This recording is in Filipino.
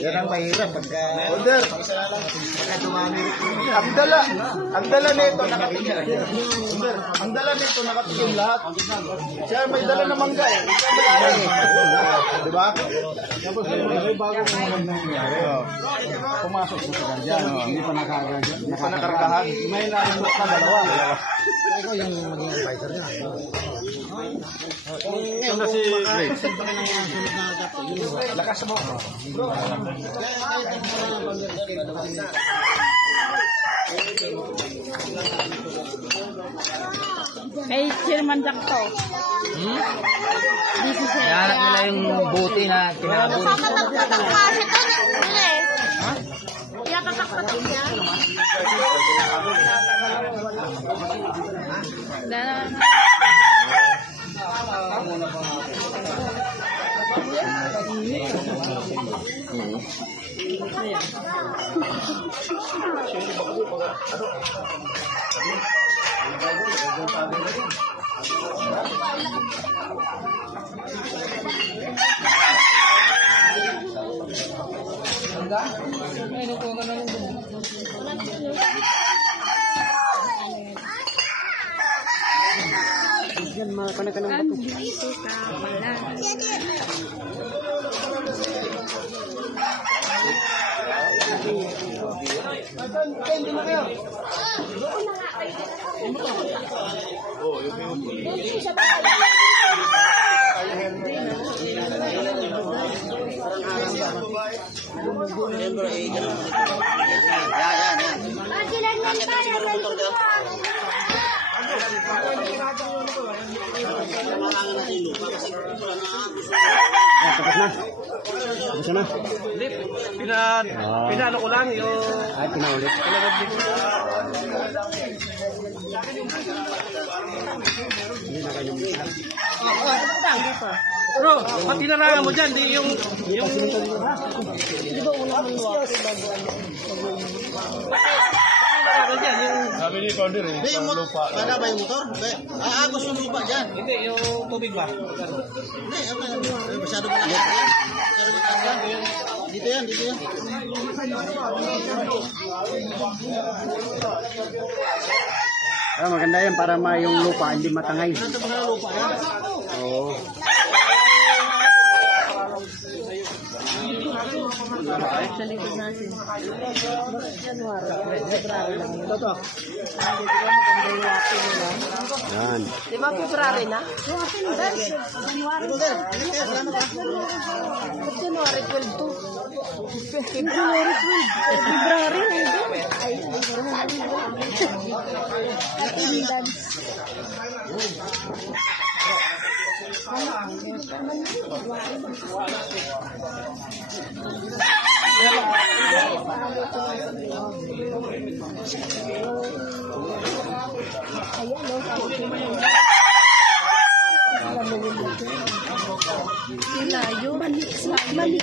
Yan ang mahirap pagka order. Ang dala nito nakatikim lahat. Siya may dala na mangga eh. Siya may ari eh. Diba? Tapos may bago naman nangyari. Pumasok po sa dyan. Hindi pa nakakargahan. May naimot na dalawa. Ikaw yung advisor niya. Ito na si Ray. Lakas mo. Kay Chairman Jack to. Nahanap nila yung buti na kinabot. Patak-patak kasi to. Ha? Kaya patak-patak niya. Yan mga kanang-kanang bato. Andito ka pala. Tapos na. Tapos na. Pinano ko lang yung... Ay, pinaulit. Hindi na kayo muna. Bro, pati narangan mo dyan, di yung... Di ba unang manuwak? Sabi ni Founder eh, yung lupa. Para ba yung motor? Gusto yung lupa dyan. Hindi, yung tubig ba? Hindi, masyado ba lang yan? Dito yan, dito yan. Maganda yan para yung lupa hindi matangay. Ano ba na lupa yan? Oo. Sa likod natin. January. February lang yun. Ito. Yan. Di ba February na? January. January 12 to. February 12. February na yun. Ay, sila yun. Mali.